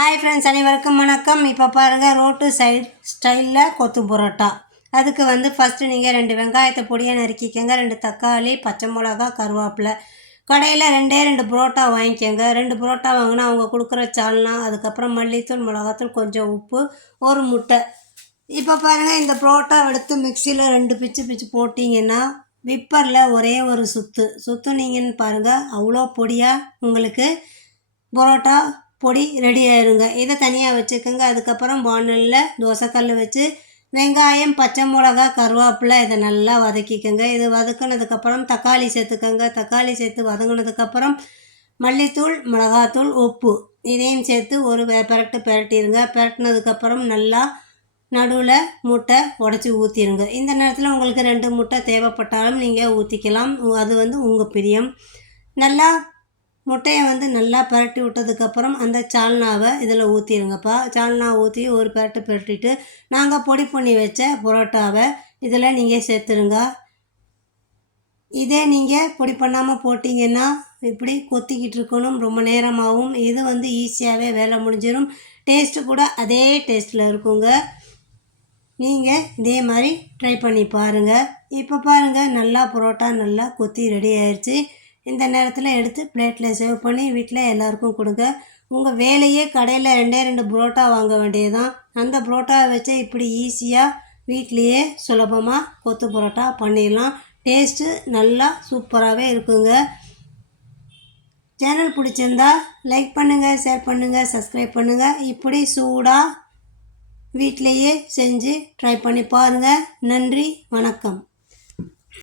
Hi friends, அனைவருக்கும் வணக்கம். இப்போ பாருங்கள், ரோட்டு சைடு ஸ்டைலில் கொத்து பரோட்டா. அதுக்கு ஃபஸ்ட்டு நீங்கள் 2 வெங்காயத்தை பொடியாக நறுக்கிக்கங்க, 2 தக்காளி, பச்சை மிளகா, கருவேப்பிலை. கடையில் 2 புரோட்டா வாங்கிக்கோங்க. 2 புரோட்டா வாங்கினா அவங்க கொடுக்குற சால்னா, அதுக்கப்புறம் மல்லித்தூள், மிளகாத்தூள், கொஞ்சம் உப்பு, ஒரு முட்டை. இப்போ பாருங்கள், இந்த புரோட்டா எடுத்து மிக்சியில் 2 பிச்சு போட்டிங்கன்னா விப்பரில் ஒரே ஒரு சுற்றுனீங்கன்னு பாருங்கள், அவ்வளோ பொடியாக உங்களுக்கு பரோட்டா பொடி ரெடி ஆயிருங்க. இதை தனியாக வச்சுக்கோங்க. அதுக்கப்புறம் வானலில் தோசைக்கல் வச்சு வெங்காயம், பச்சை மிளகா, கருவேப்பிலை இதை நல்லா வதக்கிக்கோங்க. இது வதக்கினதுக்கப்புறம் தக்காளி சேர்த்துக்கோங்க. தக்காளி சேர்த்து வதங்கினதுக்கப்புறம் மல்லித்தூள், மிளகாத்தூள், உப்பு இதையும் சேர்த்து ஒரு பிரட்டிடுங்க. பிரட்டினதுக்கப்புறம் நல்லா நடுவில் முட்டை உடச்சி ஊற்றிடுங்க. இந்த நேரத்தில் உங்களுக்கு 2 முட்டை தேவைப்பட்டாலும் நீங்கள் ஊற்றிக்கலாம். அது உங்கள் பிரியம். நல்லா முட்டையை நல்லா பரட்டி விட்டதுக்கப்புறம் அந்த சால்னாவை இதில் ஊற்றிடுங்கப்பா. சால்னா ஊற்றி ஒரு பிரட்டிட்டு நாங்கள் பொடி பண்ணி வச்ச பரோட்டாவை இதில் நீங்கள் சேர்த்துருங்க. இதே நீங்கள் பொடி பண்ணாமல் போட்டிங்கன்னா இப்படி கொத்திக்கிட்டு இருக்கணும், ரொம்ப நேரமாகவும். இது ஈஸியாகவே வேலை முடிஞ்சிடும். டேஸ்ட்டு கூட அதே டேஸ்ட்டில் இருக்குங்க. நீங்கள் இதே மாதிரி ட்ரை பண்ணி பாருங்கள். இப்போ பாருங்கள், நல்லா பரோட்டா நல்லா கொத்தி ரெடி ஆயிடுச்சு. இந்த நேரத்தில் எடுத்து பிளேட்டில் சேவ் பண்ணி வீட்டில் எல்லாருக்கும் கொடுங்க. உங்கள் வேலையே கடையில் 2 புரோட்டா வாங்க வேண்டியதுதான். அந்த புரோட்டாவை வச்சு இப்படி ஈஸியாக வீட்லேயே சுலபமாக கொத்து பரோட்டா பண்ணிடலாம். டேஸ்ட்டு நல்லா சூப்பராகவே இருக்குங்க. சேனல் பிடிச்சிருந்தா லைக் பண்ணுங்கள், ஷேர் பண்ணுங்கள், சப்ஸ்கிரைப் பண்ணுங்கள். இப்படி சூடாக வீட்டிலையே செஞ்சு ட்ரை பண்ணி பாருங்கள். நன்றி, வணக்கம்.